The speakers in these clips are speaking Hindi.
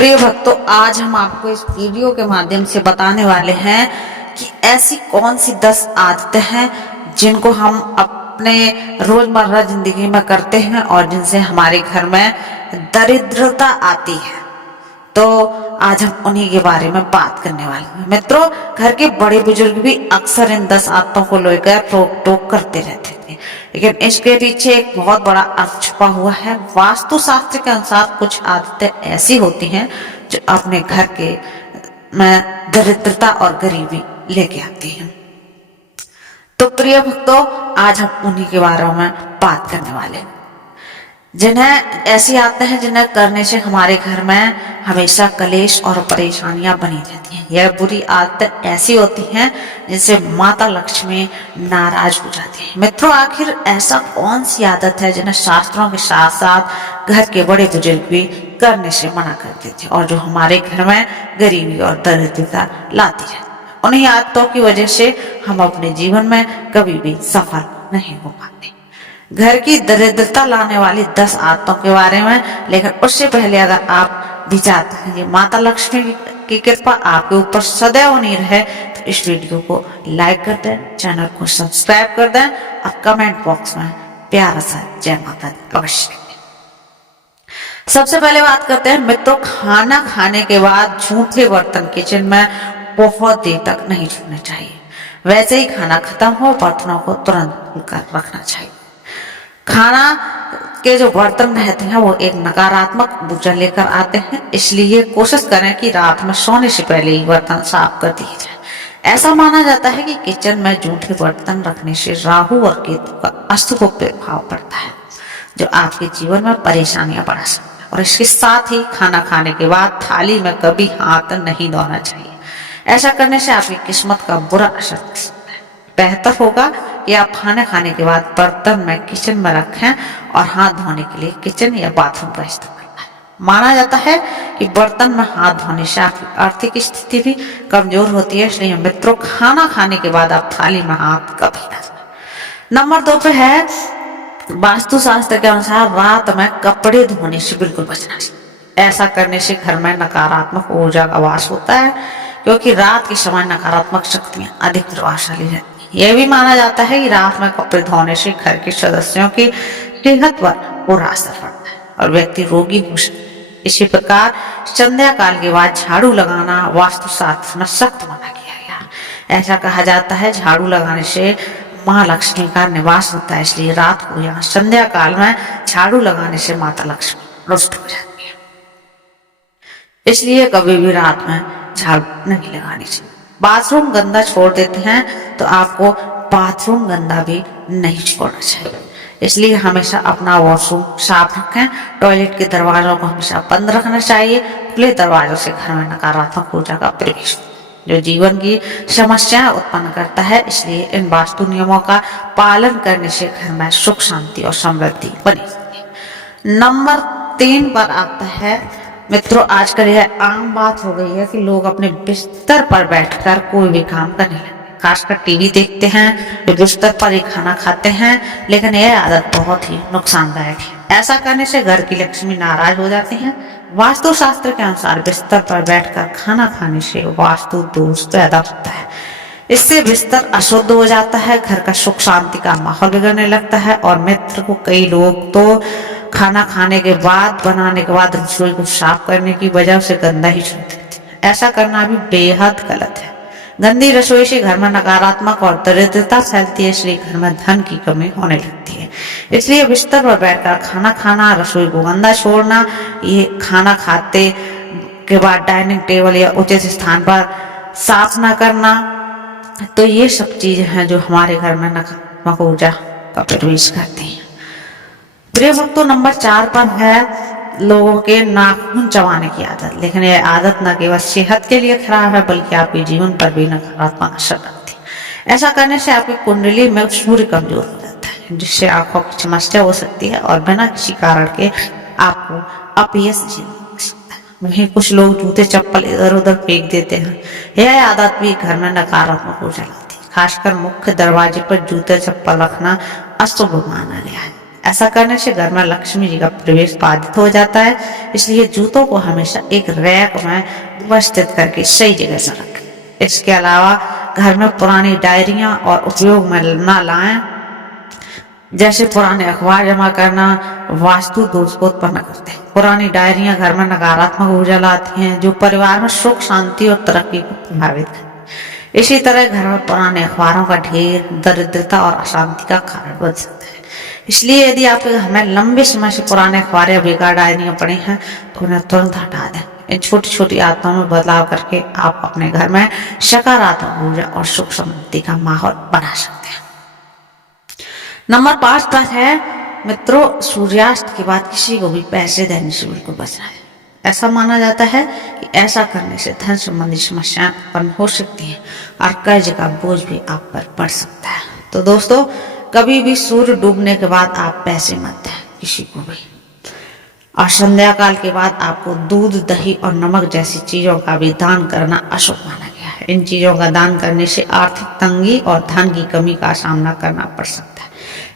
प्रिय भक्तों, आज हम आपको इस वीडियो के माध्यम से बताने वाले हैं कि ऐसी कौन सी 10 आदतें हैं जिनको हम अपने रोजमर्रा जिंदगी में करते हैं और जिनसे हमारे घर में दरिद्रता आती है। तो आज हम उन्हीं के बारे में बात करने वाले हैं। मित्रों, घर के बड़े बुजुर्ग भी अक्सर इन 10 आदतों को लेकर रोक टोक करते रहते थे, लेकिन इसके पीछे एक बहुत बड़ा अर्थ छुपा हुआ है। वास्तु शास्त्र के अनुसार कुछ आदतें ऐसी होती हैं जो अपने घर के में दरिद्रता और गरीबी लेके आती हैं। तो प्रिय भक्तों, आज हम उन्हीं के बारे में बात करने वाले हैं, जिन्हें ऐसी आदतें हैं जिन्हें करने से हमारे घर में हमेशा कलेश और परेशानियां बनी रहती हैं। यह बुरी आदतें ऐसी होती हैं जिनसे माता लक्ष्मी नाराज हो जाती है। मित्रों, आखिर ऐसा कौन सी आदत है जिन्हें शास्त्रों के साथ साथ घर के बड़े बुजुर्ग भी करने से मना करते थे और जो हमारे घर में गरीबी और दरिद्रता लाती है? उन्हीं आदतों की वजह से हम अपने जीवन में कभी भी सफल नहीं हो पाते। घर की दरिद्रता लाने वाली 10 आदतों के बारे में, लेकिन उससे पहले अगर आप भी चाहते हैं कि माता लक्ष्मी की कृपा आपके ऊपर सदैव बनी रहे, तो इस वीडियो को लाइक कर दें, चैनल को सब्सक्राइब कर दें और कमेंट बॉक्स में प्यारा सा जय माता दी अवश्य। सबसे पहले बात करते हैं मित्रों, खाना खाने के बाद झूठे बर्तन किचन में बहुत देर तक नहीं छूने चाहिए। वैसे ही खाना खत्म हो, बर्तनों को तुरंत धुलकर रखना चाहिए। खाना के जो बर्तन रहते हैं वो एक नकारात्मक ऊर्जा लेकर आते हैं, इसलिए कोशिश करें कि रात में सोने से पहले ही बर्तन साफ कर दिए जाए। ऐसा माना जाता है कि किचन में जूठे बर्तन रखने से राहु और केतु का अशुभ प्रभाव पड़ता है, जो आपके जीवन में परेशानियां बढ़ा सकता है। और इसके साथ ही खाना खाने के बाद थाली में कभी हाथ नहीं धोना चाहिए। ऐसा करने से आपकी किस्मत का बुरा असर पड़ सकता है। बेहतर होगा कि आप खाना खाने के बाद बर्तन में किचन में रखें और हाथ धोने के लिए किचन या बाथरूम का इस्तेमाल करें। माना जाता है कि बर्तन में हाथ धोने से आपकी आर्थिक स्थिति भी कमजोर होती है, इसलिए मित्रों, खाना खाने के बाद आप थाली में हाथ कभी न धोएं। नंबर 2 पे है, वास्तु शास्त्र के अनुसार रात में कपड़े धोने से बिल्कुल बचना चाहिए। ऐसा करने से घर में नकारात्मक ऊर्जा का वास होता है, क्योंकि रात के समय नकारात्मक शक्तियां अधिक प्रभावशाली रहती हैं। यह भी माना जाता है कि रात में कपड़े धोने से घर के सदस्यों की सेहत पर बुरा असर पड़ता है और व्यक्ति रोगी हो सकता है। इसी प्रकार संध्या काल के बाद झाड़ू लगाना वास्तु शास्त्र में सख्त मना किया गया। ऐसा कहा जाता है, झाड़ू लगाने से माँ लक्ष्मी का निवास होता है, इसलिए रात को यहाँ संध्या काल में झाड़ू लगाने से माता लक्ष्मी रुष्ट हो जाती है। इसलिए कभी भी रात में झाड़ू नहीं लगानी चाहिए। बाथरूम गंदा छोड़ देते हैं तो आपको बाथरूम गंदा भी नहीं छोड़ना चाहिए, इसलिए हमेशा अपना वॉशरूम साफ रखें। टॉयलेट के दरवाजों को हमेशा बंद रखना चाहिए। खुले दरवाजों से घर में नकारात्मक ऊर्जा का प्रवेश जो जीवन की समस्याएं उत्पन्न करता है, इसलिए इन वास्तु नियमों का पालन करने से घर में सुख शांति और समृद्धि बनी रहती है। नंबर 3 पर आता है मित्रों, आजकल यह आम बात हो गई है कि लोग अपने बिस्तर पर बैठकर कोई भी काम करने लगते हैं, खासकर टीवी देखते हैं, बिस्तर पर ही खाना खाते हैं, लेकिन यह आदत बहुत ही नुकसानदायक है। ऐसा करने से घर की लक्ष्मी नाराज हो जाती है। वास्तु शास्त्र के अनुसार बिस्तर पर बैठकर खाना खाने से वास्तु दोष पैदा होता है। इससे बिस्तर अशुद्ध हो जाता है, घर का सुख शांति का माहौल बिगड़ने लगता है। और मित्र को कई लोग तो खाना खाने के बाद, बनाने के बाद रसोई को साफ करने की वजह से गंदा ही छोड़ देते हैं। ऐसा करना भी बेहद गलत है। गंदी रसोई से घर में नकारात्मक और दरिद्रता फैलती है, इसलिए घर में धन की कमी होने लगती है। इसलिए बिस्तर पर बैठकर खाना खाना, रसोई को गंदा छोड़ना, ये खाना खाते के बाद डाइनिंग टेबल या उचित स्थान पर साफ न करना, तो ये सब चीजें हैं जो हमारे घर में नकारात्मक ऊर्जा का प्रवेश करती हैं। प्रिय भक्तों, नंबर 4 पर है लोगों के नाखून चबाने की आदत। लेकिन यह आदत न केवल सेहत के लिए खराब है, बल्कि आपके जीवन पर भी नकारात्मक असर डालती है। ऐसा करने से आपकी कुंडली में सूर्य कमजोर हो जाता है, जिससे आंखों की समस्या हो सकती है और बिना किसी कारण के आपको अपयश झेलना सकता है। वहीं कुछ लोग जूते चप्पल इधर उधर फेंक देते हैं। यह आदत भी घर में नकारात्मक ऊर्जा लाती है। खासकर मुख्य दरवाजे पर जूते चप्पल रखना अशुभ माना गया है। ऐसा करने से घर में लक्ष्मी जी का प्रवेश बाधित हो जाता है। इसलिए जूतों को हमेशा एक रैक में व्यवस्थित करके सही जगह से रखें। इसके अलावा घर में पुरानी डायरियां और उपयोग में न लाएं, जैसे पुराने अखबार जमा करना वास्तु दोष को उत्पन्न करते हैं। पुरानी डायरियां घर में नकारात्मक ऊर्जा लाती हैं, जो परिवार में सुख, शांति और तरक्की को प्रभावित करती है। इसी तरह घर में पुराने अखबारों का ढेर दरिद्रता और अशांति का कारण बन सकता है। इसलिए यदि आपके घर में लंबे समय से पुराने अखबार या बेकार डायरियां पड़ी हैं तो उन्हें तुरंत हटा दें। इन छोटी छोटी आदतों में बदलाव करके आप अपने घर में सकारात्मक ऊर्जा और सुख समृद्धि का माहौल बना सकते हैं। नंबर 5 पर है मित्रों, सूर्यास्त के बाद किसी को भी पैसे देने से बिल्कुल बचना है। ऐसा माना जाता है कि ऐसा करने से धन संबंधी समस्याएं उत्पन्न हो सकती हैं और कर्ज का बोझ भी आप पर पड़ सकता है। तो दोस्तों, कभी भी सूर्य डूबने के बाद आप पैसे मत दें किसी को भी। और संध्या काल के बाद आपको दूध, दही और नमक जैसी चीजों का भी दान करना अशुभ माना गया है। इन चीजों का दान करने से आर्थिक तंगी और धन की कमी का सामना करना पड़ सकता है।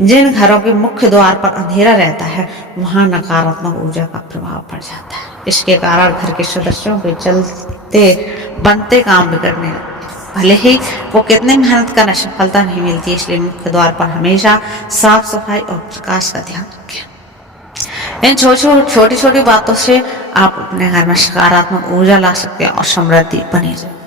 जिन घरों के मुख्य द्वार पर अंधेरा रहता है वहां नकारात्मक ऊर्जा का प्रभाव पड़ जाता है। इसके कारण घर के सदस्यों के चलते बनते काम बिगड़ने लगते हैं। भले ही वो कितनी मेहनत करने सफलता नहीं मिलती, इसलिए मुख्य द्वार पर हमेशा साफ सफाई और प्रकाश का ध्यान रखें। इन छोटी छोटी बातों से आप अपने घर में सकारात्मक ऊर्जा ला सकते हैं और समृद्धि बनी रहे।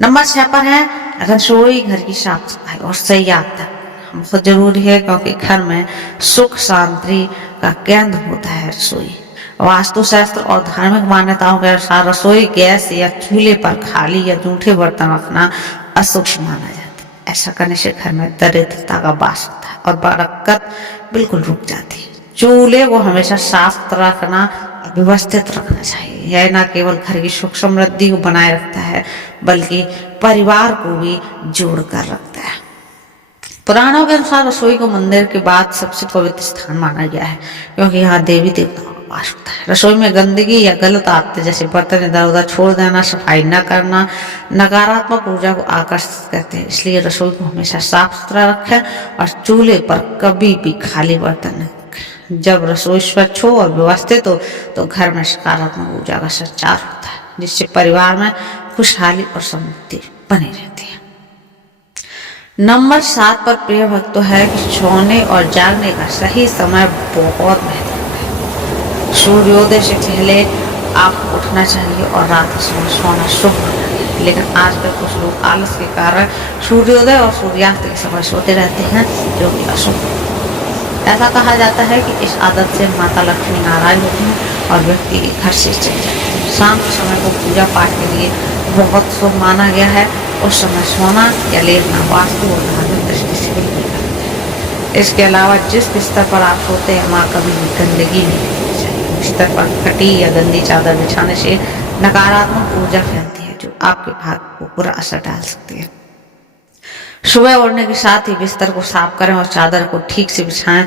नंबर 6 पर है रसोई घर की साफ सफाई और सही आदत बहुत जरूरी है, क्योंकि घर में सुख शांति का केंद्र होता है रसोई। वास्तु शास्त्र और धार्मिक मान्यताओं के अनुसार रसोई गैस या चूल्हे पर खाली या जूठे बर्तन रखना अशुभ माना जाता है। ऐसा करने से घर में दरिद्रता का वास होता है और बरकत बिल्कुल रुक जाती है। चूल्हे को हमेशा साफ रखना और व्यवस्थित रखना चाहिए। यह न केवल घर की सुख समृद्धि को बनाए रखता है बल्कि परिवार को भी जोड़ कर रखता है। पुराणों के अनुसार रसोई को मंदिर के बाद सबसे पवित्र स्थान माना गया है, क्योंकि यहाँ देवी देवताओं का वास होता है। रसोई में गंदगी या गलत आदतें जैसे बर्तन इधर उधर छोड़ देना, सफाई न करना नकारात्मक ऊर्जा को आकर्षित करते हैं। इसलिए रसोई को हमेशा साफ सुथरा रखें और चूल्हे पर कभी भी खाली बर्तन न रखें। जब रसोई स्वच्छ हो और व्यवस्थित हो तो घर में सकारात्मक ऊर्जा का संचार होता है, जिससे परिवार में खुशहाली और समृद्धि बनी रहती है। नंबर 7 पर प्रिय भक्तों है कि सोने और जागने का सही समय बहुत महत्वपूर्ण है। सूर्योदय से पहले आपको उठना चाहिए और रात के समय सोना शुभ माना है। लेकिन आजकल कुछ लोग आलस के कारण सूर्योदय और सूर्यास्त के समय सोते रहते हैं, जो कि अशुभ है। ऐसा कहा जाता है कि इस आदत से माता लक्ष्मी नाराज होती हैं और व्यक्ति के घर से चले जाते हैं। शाम के समय को पूजा पाठ के लिए बहुत शुभ माना गया है। उस समय सोना या लेटना वास्तु और धार्मिक दृष्टि से बिल्कुल गलत है। इसके अलावा जिस बिस्तर पर आप सोते हैं वहाँ कभी भी गंदगी नहीं होनी चाहिए। बिस्तर पर फटी या गंदी चादर बिछाने से नकारात्मक ऊर्जा फैलती है, जो आपके भाग्य को बुरा असर डाल सकती है। सुबह उठने के साथ ही बिस्तर को साफ करें और चादर को ठीक से बिछाएं।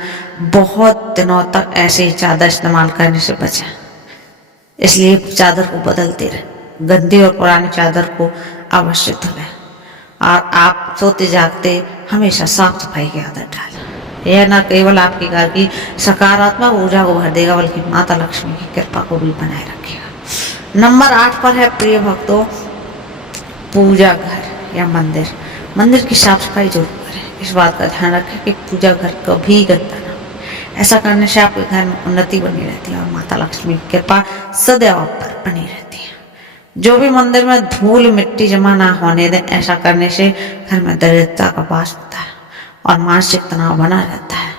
बहुत दिनों तक ऐसे ही चादर इस्तेमाल करने से बचें, इसलिए चादर को बदलते रहें। गंदी और पुरानी चादर को अवश्य धुलें और आप सोते जागते हमेशा साफ सफाई की आदत डालें। यह न केवल आपके घर की सकारात्मक ऊर्जा को भर देगा बल्कि माता लक्ष्मी की कृपा को भी बनाए रखेगा। नंबर 8 पर है प्रिय भक्तों, पूजा घर या मंदिर। मंदिर की साफ सफाई जरूर करें। इस बात का ध्यान रखें कि पूजा घर कभी गंदा ना हो। ऐसा करने से आपके घर में उन्नति बनी रहती है और माता लक्ष्मी की कृपा सदैव आप पर बनी रहती है। जो भी मंदिर में धूल मिट्टी जमा ना होने दें। ऐसा करने से घर में दरिद्रता का वास होता है और मानसिक तनाव बना रहता है।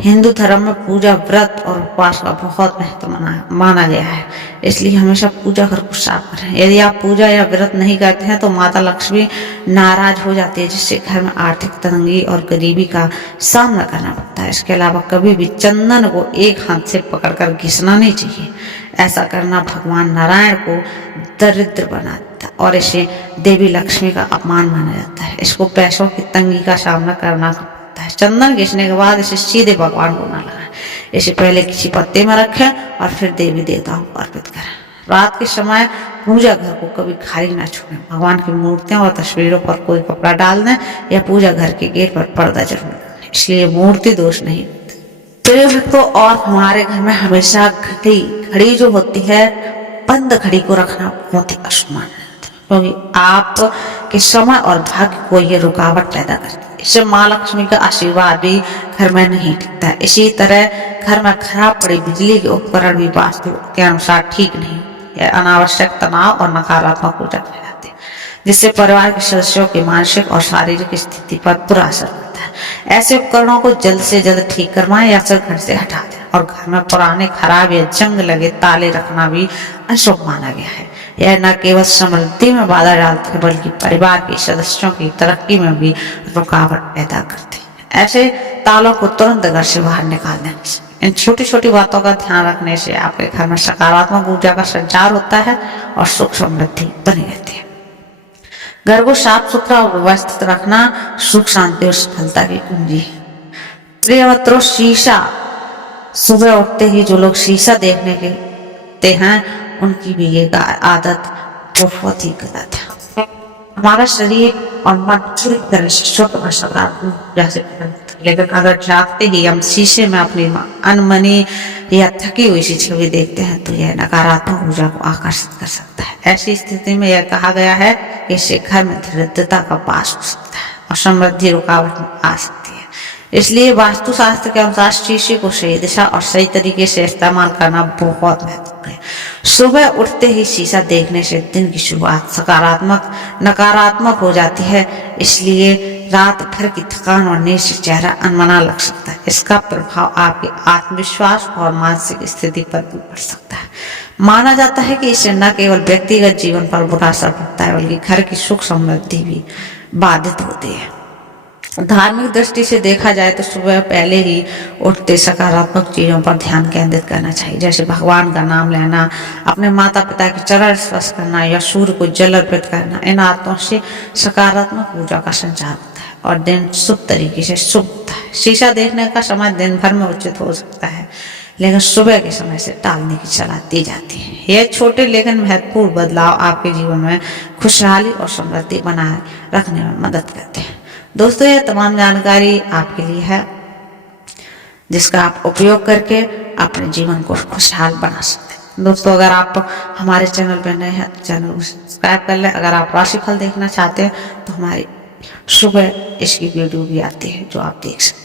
हिंदू धर्म में पूजा, व्रत और उपवास का बहुत महत्व माना गया है, इसलिए हमेशा पूजा घर को साफ करें। यदि आप पूजा या व्रत नहीं करते हैं तो माता लक्ष्मी नाराज हो जाती है, जिससे घर में आर्थिक तंगी और गरीबी का सामना करना पड़ता है। इसके अलावा कभी भी चंदन को एक हाथ से पकड़कर घिसना नहीं चाहिए। ऐसा करना भगवान नारायण को दरिद्र बनाता है और इसे देवी लक्ष्मी का अपमान माना जाता है। इसको पैसों की तंगी का सामना करना पड़ता है। चंदन घिसने के बाद इसे सीधे भगवान को न लगाएं। इसे पहले किसी पत्ते में रखें और फिर देवी देवताओं को अर्पित करें। रात के समय पूजा घर को कभी खाली ना छोड़ें। भगवान की मूर्तियों और तस्वीरों पर कोई कपड़ा डाल दें या पूजा घर के गेट पर पर्दा जरूर डालें, इसलिए मूर्ति दोष नहीं होते। प्रिय भक्तों, और हमारे घर में हमेशा घड़ी जो होती है, बंद घड़ी को रखना बहुत ही अशुभ माना जाता है, क्योंकि आपके समय और भाग्य को ये रुकावट पैदा करती है। इससे माँ लक्ष्मी का आशीर्वाद भी घर में नहीं टिकता है। इसी तरह घर में खराब पड़ी बिजली के उपकरण भी वास्तु के अनुसार ठीक नहीं, यह अनावश्यक तनाव और नकारात्मक ऊर्जा फैलाते हैं, जिससे परिवार के सदस्यों की मानसिक और शारीरिक स्थिति पर बुरा असर पड़ता है। ऐसे उपकरणों को जल्द से जल्द ठीक करवाएं या फिर घर से हटा दें। और घर में पुराने, खराब या जंग लगे ताले रखना भी अशुभ माना गया है। यह न केवल समृद्धि में बाधा डालते हैं, बल्कि परिवार के सदस्यों की तरक्की में भी रुकावट पैदा करते हैं। ऐसे तालों को तुरंत घर से बाहर निकाल देना चाहिए। इन छोटी छोटी बातों का ध्यान रखने से आपके घर में सकारात्मक ऊर्जा का संचार होता है और सुख समृद्धि बनी रहती है। घर को साफ सुथरा और व्यवस्थित रखना सुख, शांति और सफलता की कुंजी है। प्रिय मित्रों, शीशा, सुबह उठते ही जो लोग शीशा देखते हैं, उनकी भी ये आदत बहुत ही गलत है। हमारा शरीर और मन पूरी तरह से शुद्ध और सकारात्मक ऊर्जा से बना, लेकिन अगर जागते ही हम शीशे में अपनी अनमनी या थकी हुई सी छवि देखते हैं, तो यह नकारात्मक ऊर्जा को आकर्षित कर सकता है। ऐसी स्थिति में यह कहा गया है कि इससे घर में दरिद्रता का वास हो सकता है और समृद्धि रुकावट में आ सकती है। इसलिए वास्तुशास्त्र के अनुसार शीशे को सही दिशा और सही तरीके से इस्तेमाल करना बहुत महत्वपूर्ण है। सुबह उठते ही शीशा देखने से दिन की शुरुआत नकारात्मक हो जाती है, इसलिए रात भर की थकान और नींद से चेहरा अनमना लग सकता है। इसका प्रभाव आपके आत्मविश्वास और मानसिक स्थिति पर भी पड़ सकता है। माना जाता है कि इससे न केवल व्यक्तिगत जीवन पर बुरा असर पड़ता है, बल्कि घर की सुख समृद्धि भी बाधित होती है। धार्मिक दृष्टि से देखा जाए तो सुबह पहले ही उठते सकारात्मक चीजों पर ध्यान केंद्रित करना चाहिए, जैसे भगवान का नाम लेना, अपने माता पिता के चरण स्पर्श करना या सूर्य को जल अर्पित करना। इन आदतों से सकारात्मक ऊर्जा का संचार होता है और दिन शुभ तरीके से शुभ होता है। शीशा देखने का समय दिन भर में उचित हो सकता है, लेकिन सुबह के समय से टालने की सलाह दी जाती है। यह छोटे लेकिन महत्वपूर्ण बदलाव आपके जीवन में खुशहाली और समृद्धि बनाए रखने में मदद करते हैं। दोस्तों, यह तमाम जानकारी आपके लिए है, जिसका आप उपयोग करके अपने जीवन को खुशहाल बना सकते हैं। दोस्तों, अगर आप हमारे चैनल पर नए हैं तो चैनल को सब्सक्राइब कर लें। अगर आप राशिफल देखना चाहते हैं तो हमारी सुबह इसकी वीडियो भी आती है, जो आप देख सकते हैं।